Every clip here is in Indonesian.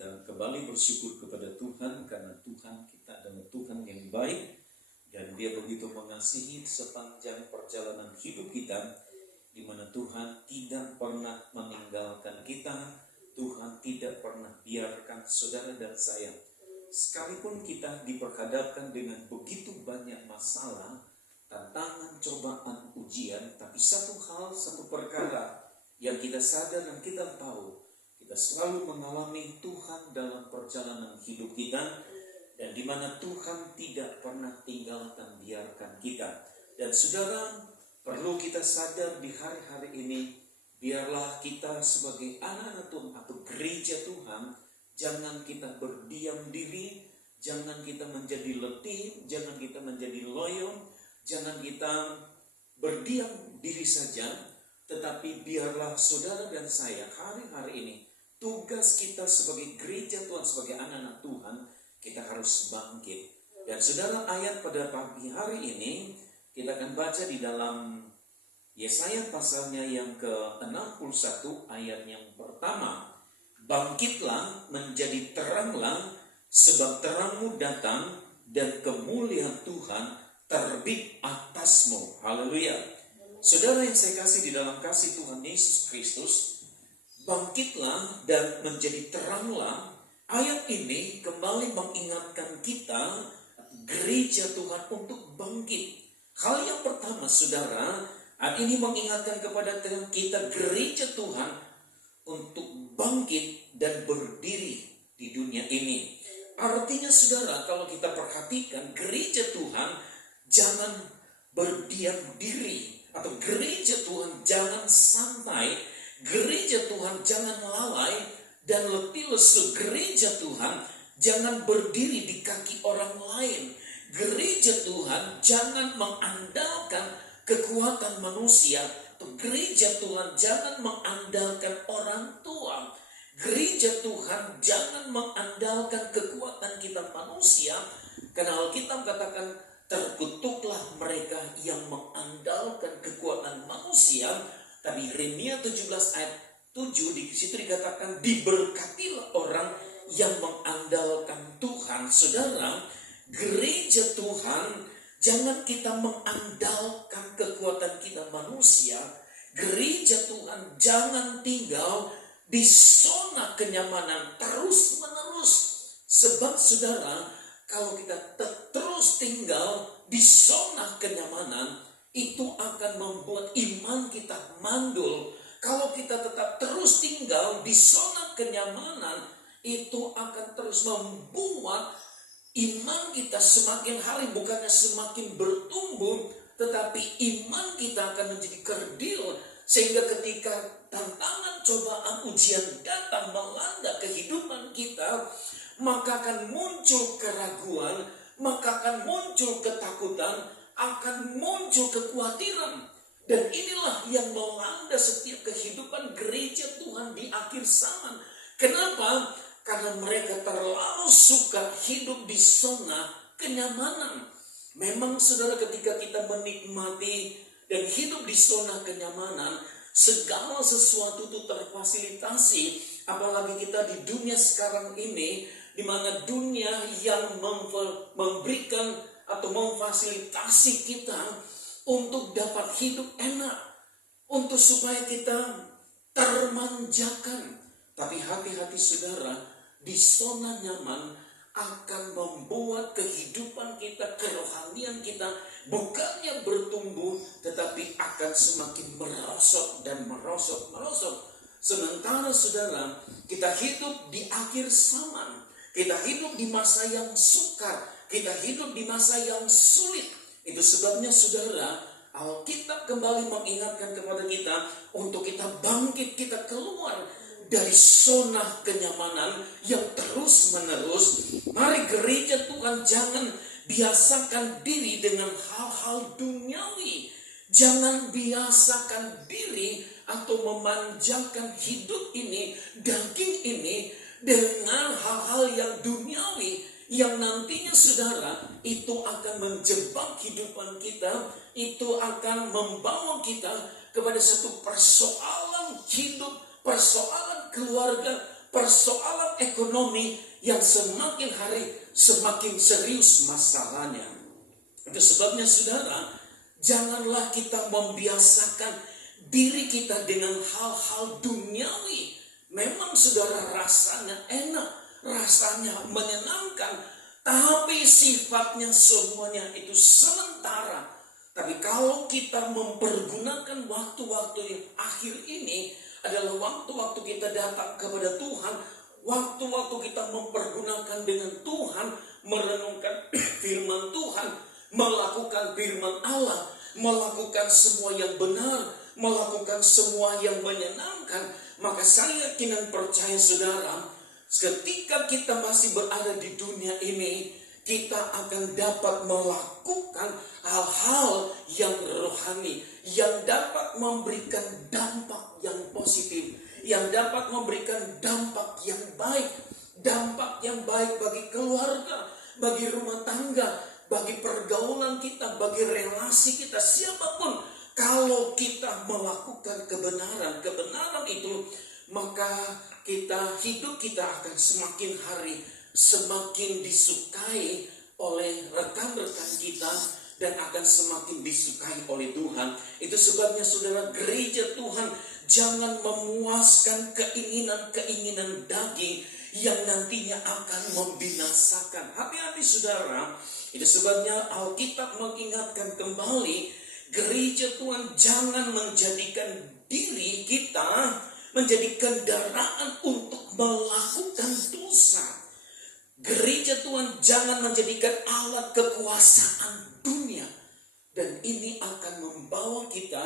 kita kembali bersyukur kepada Tuhan karena Tuhan kita adalah Tuhan yang baik dan Dia begitu mengasihi sepanjang perjalanan hidup kita, di mana Tuhan tidak pernah meninggalkan kita, Tuhan tidak pernah biarkan saudara dan saya. Sekalipun kita diperhadapkan dengan begitu banyak masalah, tantangan, cobaan, ujian, tapi satu perkara yang kita sadar dan kita tahu, kita selalu mengalami Tuhan dalam perjalanan hidup kita, dan di mana Tuhan tidak pernah tinggalkan biarkan kita. Dan saudara, perlu kita sadar di hari-hari ini, biarlah kita sebagai anak-anak Tuhan atau gereja Tuhan, jangan kita berdiam diri, jangan kita menjadi letih, jangan kita menjadi loyo, jangan kita berdiam diri saja, tetapi biarlah saudara dan saya hari-hari ini, tugas kita sebagai gereja Tuhan, sebagai anak-anak Tuhan, kita harus bangkit. Dan saudara, ayat pada pagi hari ini kita akan baca di dalam Yesaya pasalnya yang ke-61 ayat yang pertama. Bangkitlah, menjadi teranglah, sebab terangmu datang dan kemuliaan Tuhan terbit atasmu. Haleluya. Saudara yang saya kasih di dalam kasih Tuhan Yesus Kristus, bangkitlah dan menjadi teranglah. Ayat ini kembali mengingatkan kita, gereja Tuhan, untuk bangkit. Hal yang pertama, saudara, ayat ini mengingatkan kepada kita, gereja Tuhan, untuk bangkit dan berdiri di dunia ini. Artinya, saudara, kalau kita perhatikan, gereja Tuhan jangan berdiam diri, atau gereja Tuhan jangan santai, gereja Tuhan jangan lalai dan letih lesu. Gereja Tuhan jangan berdiri di kaki orang lain. Gereja Tuhan jangan mengandalkan kekuatan manusia. Gereja Tuhan jangan mengandalkan orang tua. Gereja Tuhan jangan mengandalkan kekuatan kita manusia. Karena Alkitab katakan, terkutuklah mereka yang mengandalkan kekuatan manusia. Tapi Yeremia 17 ayat 7 di situ dikatakan, diberkatilah orang yang mengandalkan Tuhan. Saudara, gereja Tuhan jangan kita mengandalkan kekuatan kita manusia. Gereja Tuhan jangan tinggal di zona kenyamanan terus menerus. Sebab saudara, kalau kita terus tinggal di zona kenyamanan, itu akan membuat iman kita mandul. Kalau kita tetap terus tinggal di zona kenyamanan, itu akan terus membuat iman kita semakin hari bukannya semakin bertumbuh, tetapi iman kita akan menjadi kerdil. Sehingga ketika tantangan, cobaan, ujian datang melanda kehidupan kita, maka akan muncul keraguan, maka akan muncul ketakutan, akan muncul kekhawatiran. Dan inilah yang melanda setiap kehidupan gereja Tuhan di akhir zaman. Kenapa? Karena mereka terlalu suka hidup di zona kenyamanan. Memang saudara, ketika kita menikmati dan hidup di zona kenyamanan, segala sesuatu itu terfasilitasi. Apalagi kita di dunia sekarang ini, di mana dunia yang memberikan atau memfasilitasi kita untuk dapat hidup enak, untuk supaya kita termanjakan. Tapi hati-hati saudara, di zona nyaman akan membuat kehidupan kita, kerohanian kita bukannya bertumbuh, tetapi akan semakin merosot dan merosot. Sementara saudara, kita hidup di akhir zaman, kita hidup di masa yang sukar, kita hidup di masa yang sulit. Itu sebabnya saudara, Alkitab kembali mengingatkan kepada kita untuk kita bangkit, kita keluar dari zona kenyamanan yang terus menerus. Mari gereja Tuhan jangan biasakan diri dengan hal-hal duniawi. Jangan biasakan diri atau memanjakan hidup ini, daging ini, dengan hal-hal yang duniawi, yang nantinya saudara itu akan menjebak kehidupan kita, itu akan membawa kita kepada satu persoalan hidup, persoalan keluarga, persoalan ekonomi yang semakin hari semakin serius masalahnya. Itu sebabnya saudara, janganlah kita membiasakan diri kita dengan hal-hal duniawi. Memang saudara rasanya enak, rasanya menyenangkan, tapi sifatnya semuanya itu sementara. Tapi kalau kita mempergunakan waktu-waktu yang akhir ini adalah waktu-waktu kita datang kepada Tuhan, waktu-waktu kita mempergunakan dengan Tuhan, merenungkan firman Tuhan, melakukan firman Allah, melakukan semua yang benar, melakukan semua yang menyenangkan, maka saya yakin dan percaya saudara, ketika kita masih berada di dunia ini, kita akan dapat melakukan hal-hal yang rohani, yang dapat memberikan dampak yang positif, yang dapat memberikan dampak yang baik bagi keluarga, bagi rumah tangga, bagi pergaulan kita, bagi relasi kita, siapapun. Kalau kita melakukan kebenaran itu, maka hidup kita akan semakin hari semakin disukai oleh rekan-rekan kita dan akan semakin disukai oleh Tuhan. Itu sebabnya saudara, gereja Tuhan jangan memuaskan keinginan-keinginan daging yang nantinya akan membinasakan. Hati-hati saudara. Itu sebabnya Alkitab mengingatkan kembali, gereja Tuhan jangan menjadikan diri kita menjadi kendaraan untuk melakukan dosa. Gereja Tuhan jangan menjadikan alat kekuasaan dunia. Dan ini akan membawa kita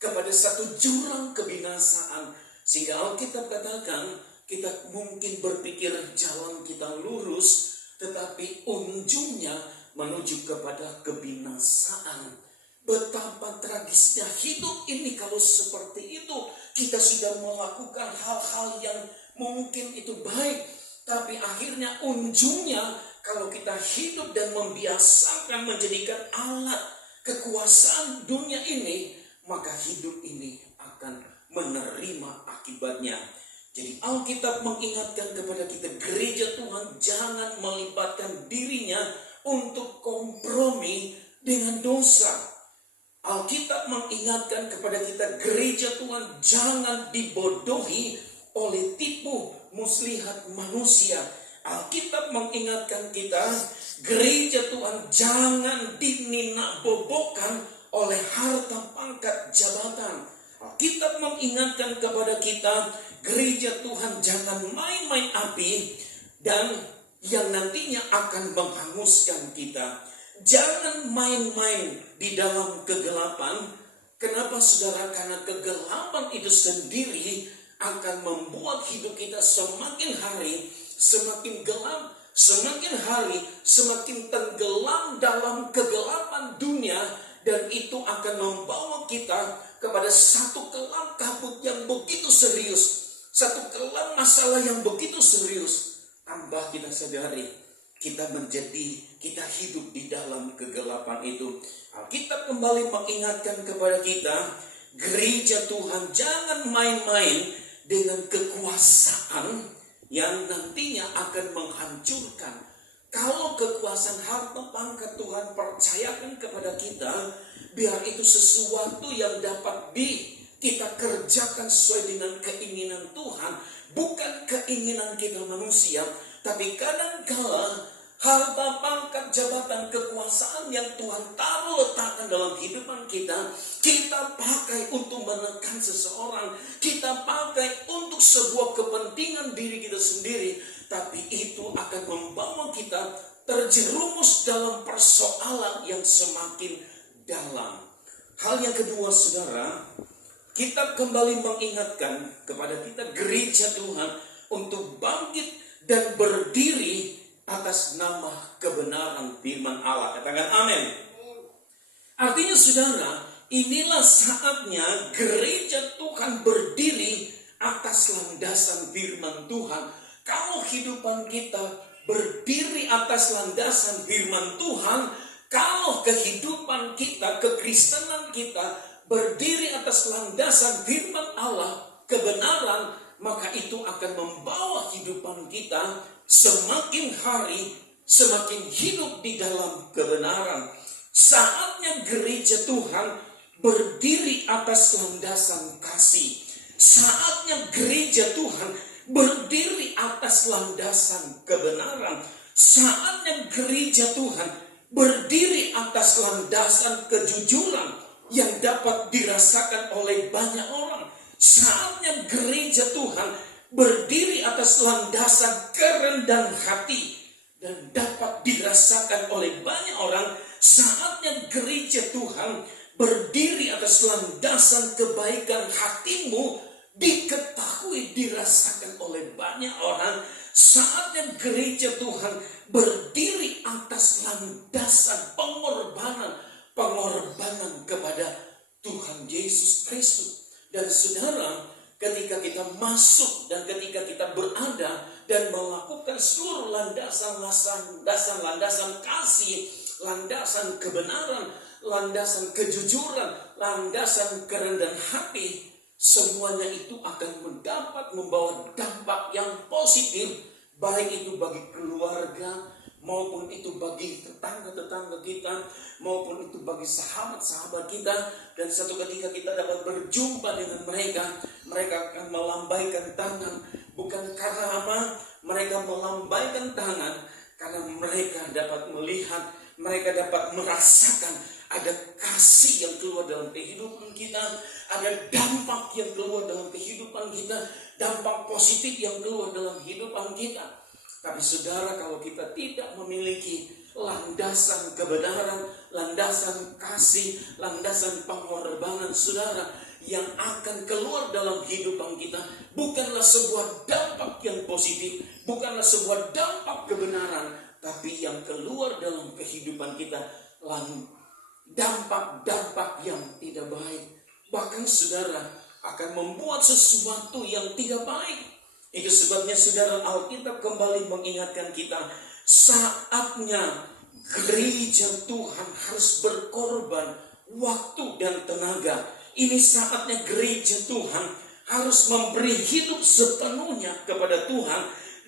kepada satu jurang kebinasaan. Sehingga Alkitab katakan, kita mungkin berpikir jalan kita lurus, tetapi ujungnya menuju kepada kebinasaan. Betapa tragisnya hidup ini kalau seperti itu. Kita sudah melakukan hal-hal yang mungkin itu baik, tapi akhirnya ujungnya kalau kita hidup dan membiasakan menjadikan alat kekuasaan dunia ini, maka hidup ini akan menerima akibatnya. Jadi Alkitab mengingatkan kepada kita, gereja Tuhan jangan melibatkan dirinya untuk kompromi dengan dosa. Alkitab mengingatkan kepada kita, gereja Tuhan jangan dibodohi oleh tipu muslihat manusia. Alkitab mengingatkan kita, gereja Tuhan jangan dininabobokan oleh harta pangkat jabatan. Alkitab mengingatkan kepada kita, gereja Tuhan jangan main-main api dan yang nantinya akan menghanguskan kita. Jangan main-main di dalam kegelapan. Kenapa saudara? Karena kegelapan itu sendiri akan membuat hidup kita semakin hari semakin gelap, semakin hari semakin tenggelam dalam kegelapan dunia, dan itu akan membawa kita kepada satu kelam kabut yang begitu serius, satu kelam masalah yang begitu serius. Tambah kita sadari, kita hidup di dalam kegelapan itu. Alkitab kembali mengingatkan kepada kita, gereja Tuhan jangan main-main dengan kekuasaan yang nantinya akan menghancurkan. Kalau kekuasaan harta pangkat Tuhan percayakan kepada kita, biar itu sesuatu yang dapat kita kerjakan sesuai dengan keinginan Tuhan, bukan keinginan kita manusia. Tapi kadang-kala harta pangkat jabatan kekuasaan yang Tuhan letakkan dalam kehidupan kita, kita pakai untuk menekan seseorang, kita pakai untuk sebuah kepentingan diri kita sendiri, tapi itu akan membawa kita terjerumus dalam persoalan yang semakin dalam. Hal yang kedua saudara, kita kembali mengingatkan kepada kita, gereja Tuhan, untuk bangkit dan berdiri atas nama kebenaran firman Allah. Katakan amin. Artinya saudara, inilah saatnya gereja Tuhan berdiri atas landasan firman Tuhan. Kalau kehidupan kita berdiri atas landasan firman Tuhan, kalau kehidupan kita, kekristenan kita berdiri atas landasan firman Allah, kebenaran, maka itu akan membawa kehidupan kita semakin hari semakin hidup di dalam kebenaran. Saatnya gereja Tuhan berdiri atas landasan kasih. Saatnya gereja Tuhan berdiri atas landasan kebenaran. Saatnya gereja Tuhan berdiri atas landasan kejujuran yang dapat dirasakan oleh banyak orang. Saatnya gereja Tuhan berdiri atas landasan kerendahan hati dan dapat dirasakan oleh banyak orang. Saatnya gereja Tuhan berdiri atas landasan kebaikan hatimu, diketahui, dirasakan oleh banyak orang. Saatnya gereja Tuhan berdiri atas landasan pengorbanan kepada Tuhan Yesus Kristus. Dan saudara, ketika kita masuk dan ketika kita berada dan melakukan seluruh landasan kasih, landasan kebenaran, landasan kejujuran, landasan kerendahan hati, semuanya itu akan membawa dampak yang positif, baik itu bagi keluarga, maupun itu bagi tetangga-tetangga kita, maupun itu bagi sahabat-sahabat kita. Dan satu ketika kita dapat berjumpa dengan mereka akan melambaikan tangan. Bukan karena apa? Mereka melambaikan tangan karena mereka dapat melihat, mereka dapat merasakan ada kasih yang keluar dalam kehidupan kita, ada dampak yang keluar dalam kehidupan kita, dampak positif yang keluar dalam kehidupan kita. Tapi saudara, kalau kita tidak memiliki landasan kebenaran, landasan kasih, landasan pengorbanan, saudara, yang akan keluar dalam kehidupan kita bukanlah sebuah dampak yang positif, bukanlah sebuah dampak kebenaran, tapi yang keluar dalam kehidupan kita dampak-dampak yang tidak baik. Bahkan saudara akan membuat sesuatu yang tidak baik. Itu sebabnya saudara, Alkitab kembali mengingatkan kita, saatnya gereja Tuhan harus berkorban waktu dan tenaga. Ini saatnya gereja Tuhan harus memberi hidup sepenuhnya kepada Tuhan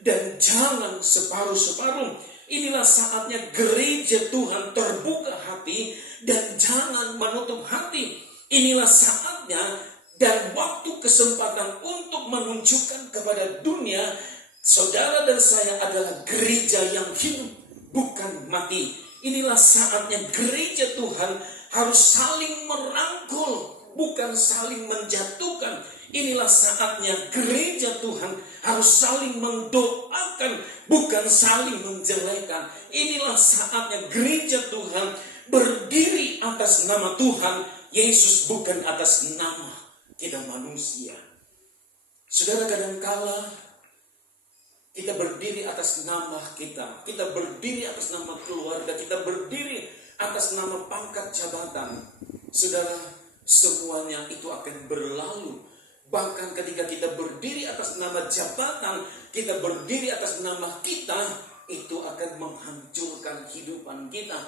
dan jangan separuh-separuh. Inilah saatnya gereja Tuhan terbuka hati dan jangan menutup hati. Inilah saatnya dan waktu kesempatan untuk menunjukkan kepada dunia, saudara dan saya adalah gereja yang hidup, bukan mati. Inilah saatnya gereja Tuhan harus saling merangkul, bukan saling menjatuhkan. Inilah saatnya gereja Tuhan harus saling mendoakan, bukan saling menjelekan. Inilah saatnya gereja Tuhan berdiri atas nama Tuhan Yesus, bukan atas nama kita manusia. Saudara, kadangkala kita berdiri atas nama kita berdiri atas nama keluarga, kita berdiri atas nama pangkat jabatan. Saudara, semuanya itu akan berlalu. Bahkan ketika kita berdiri atas nama jabatan, kita berdiri atas nama kita, itu akan menghancurkan kehidupan kita.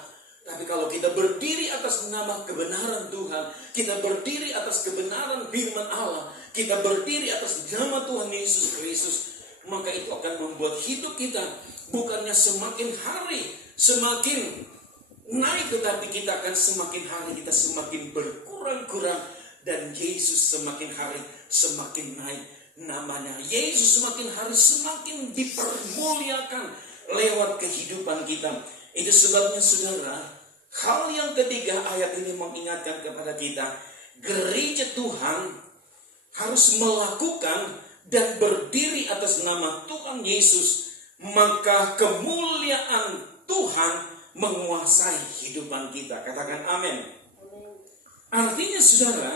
Tapi kalau kita berdiri atas nama kebenaran Tuhan, kita berdiri atas kebenaran firman Allah, kita berdiri atas nama Tuhan Yesus Kristus, maka itu akan membuat hidup kita bukannya semakin hari semakin naik, tetapi kita akan semakin hari kita semakin berkurang-kurang, dan Yesus semakin hari semakin naik namanya. Yesus semakin hari semakin dipermuliakan lewat kehidupan kita. Itu sebabnya saudara, hal yang ketiga ayat ini mengingatkan kepada kita, gereja Tuhan harus melakukan dan berdiri atas nama Tuhan Yesus, maka kemuliaan Tuhan menguasai kehidupan kita. Katakan amin. Artinya saudara,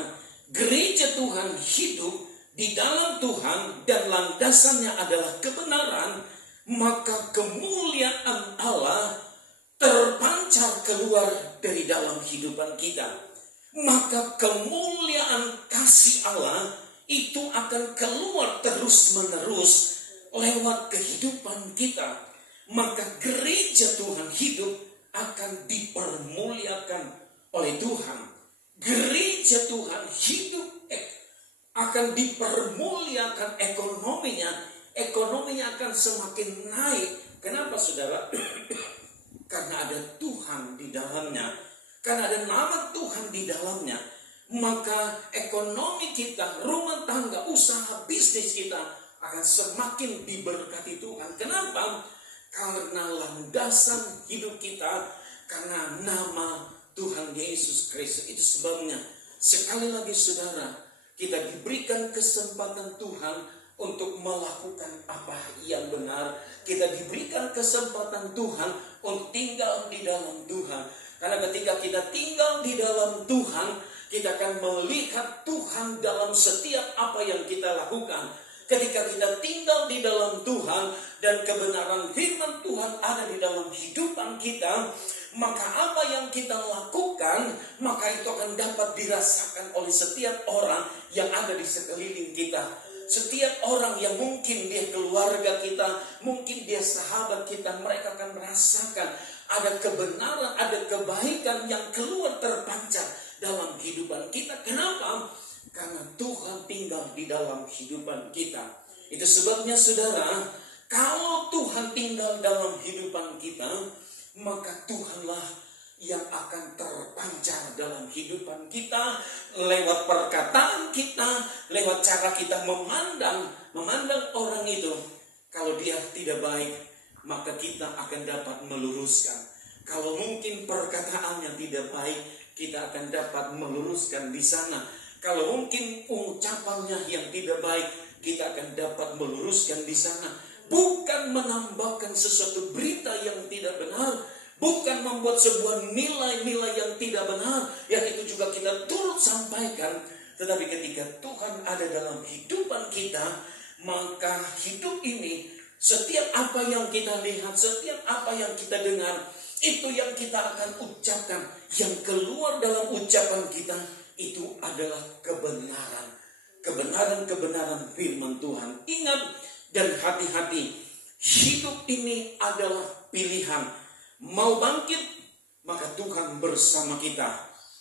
gereja Tuhan hidup di dalam Tuhan dan landasannya adalah kebenaran, maka kemuliaan Allah terpancar keluar dari dalam kehidupan kita. Maka kemuliaan kasih Allah itu akan keluar terus-menerus lewat kehidupan kita. Maka gereja Tuhan hidup akan dipermuliakan oleh Tuhan. Gereja Tuhan hidup akan dipermuliakan ekonominya akan semakin naik. Kenapa saudara? Karena ada Tuhan di dalamnya, karena ada nama Tuhan di dalamnya, maka ekonomi kita, rumah tangga, usaha, bisnis kita akan semakin diberkati Tuhan. Kenapa? Karena landasan hidup kita, karena nama Tuhan Yesus Kristus. Itu sebabnya, sekali lagi saudara, kita diberikan kesempatan Tuhan untuk melakukan apa yang benar. Kita diberikan kesempatan Tuhan untuk tinggal di dalam Tuhan. Karena ketika kita tinggal di dalam Tuhan, kita akan melihat Tuhan dalam setiap apa yang kita lakukan. Ketika kita tinggal di dalam Tuhan dan kebenaran firman Tuhan ada di dalam kehidupan kita, maka apa yang kita lakukan, maka itu akan dapat dirasakan oleh setiap orang yang ada di sekeliling kita. Setiap orang yang mungkin dia keluarga kita, mungkin dia sahabat kita, mereka akan merasakan ada kebenaran, ada kebaikan yang keluar terpancar dalam kehidupan kita. Kenapa? Karena Tuhan tinggal di dalam kehidupan kita. Itu sebabnya saudara, kalau Tuhan tinggal dalam kehidupan kita, maka Tuhanlah yang akan terpancar dalam kehidupan kita, lewat perkataan kita, lewat cara kita memandang orang itu. Kalau dia tidak baik, maka kita akan dapat meluruskan. Kalau mungkin perkataannya tidak baik, kita akan dapat meluruskan di sana. Kalau mungkin ucapannya yang tidak baik, kita akan dapat meluruskan di sana. Bukan menambahkan sesuatu berita yang tidak benar, bukan membuat sebuah nilai-nilai yang tidak benar, yang itu juga kita turut sampaikan. Tetapi ketika Tuhan ada dalam kehidupan kita, maka hidup ini, setiap apa yang kita lihat, setiap apa yang kita dengar, itu yang kita akan ucapkan. Yang keluar dalam ucapan kita, itu adalah kebenaran. Kebenaran firman Tuhan. Ingat dan hati-hati, hidup ini adalah pilihan. Mau bangkit, maka Tuhan bersama kita.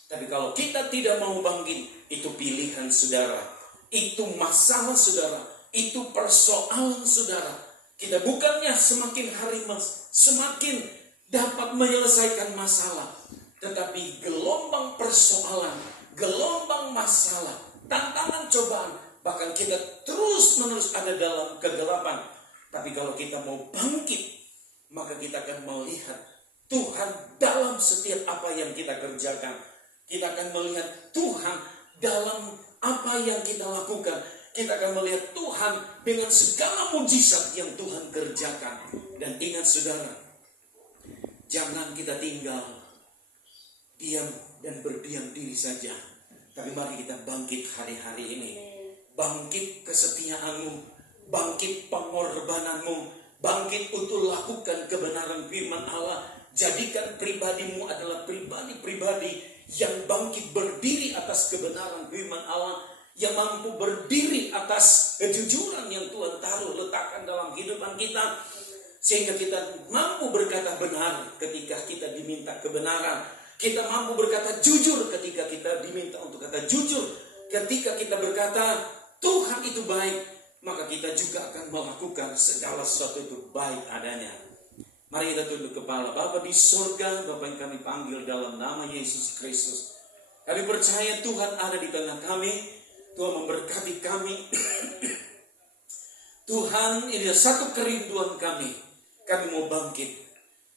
Tapi kalau kita tidak mau bangkit, itu pilihan saudara. Itu masalah saudara. Itu persoalan saudara. Kita bukannya semakin hari semakin dapat menyelesaikan masalah. Tetapi gelombang persoalan, gelombang masalah, tantangan cobaan, bahkan kita terus-menerus ada dalam kegelapan. Tapi kalau kita mau bangkit, maka kita akan melihat Tuhan dalam setiap apa yang kita kerjakan. Kita akan melihat Tuhan dalam apa yang kita lakukan. Kita akan melihat Tuhan dengan segala mujizat yang Tuhan kerjakan. Dan ingat saudara, jangan kita tinggal diam dan berdiam diri saja. Tapi mari kita bangkit hari-hari ini. Bangkit kesetiaanmu, bangkit pengorbananmu, bangkit untuk lakukan kebenaran firman Allah. Jadikan pribadimu adalah pribadi-pribadi yang bangkit berdiri atas kebenaran firman Allah, yang mampu berdiri atas kejujuran yang Tuhan taruh letakkan dalam kehidupan kita, sehingga kita mampu berkata benar ketika kita diminta kebenaran. Kita mampu berkata jujur ketika kita diminta untuk kata jujur. Ketika kita berkata Tuhan itu baik, maka kita juga akan melakukan segala sesuatu itu baik adanya. Mari kita tunduk kepala. Bapa di surga, Bapa yang kami panggil dalam nama Yesus Kristus. Kami percaya Tuhan ada di tengah kami. Tuhan memberkati kami. Tuhan, ini satu kerinduan kami. Kami mau bangkit.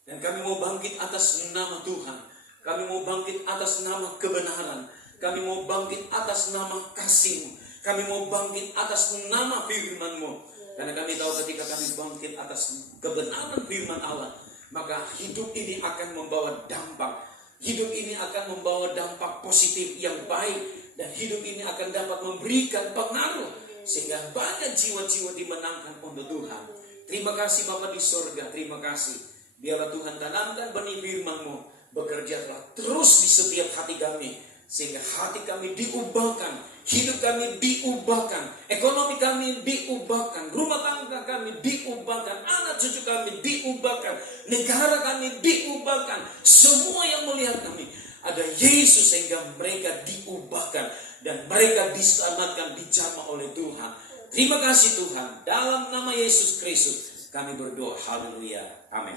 Dan kami mau bangkit atas nama Tuhan. Kami mau bangkit atas nama kebenaran. Kami mau bangkit atas nama kasih-Mu. Kami mau bangkit atas nama firman-Mu. Karena kami tahu ketika kami bangkit atas kebenaran firman Allah, maka hidup ini akan membawa dampak. Hidup ini akan membawa dampak positif yang baik. Dan hidup ini akan dapat memberikan pengaruh. Sehingga banyak jiwa-jiwa dimenangkan untuk Tuhan. Terima kasih Bapa di surga. Terima kasih. Biarlah Tuhan tanamkan benih firman-Mu. Bekerjalah terus di setiap hati kami. Sehingga hati kami diubahkan. Hidup kami diubahkan. Ekonomi kami diubahkan. Rumah tangga kami diubahkan. Anak cucu kami diubahkan. Negara kami diubahkan. Semua yang melihat kami ada Yesus sehingga mereka diubahkan dan mereka diselamatkan, dijamah oleh Tuhan. Terima kasih Tuhan. Dalam nama Yesus Kristus kami berdoa. Haleluya. Amin.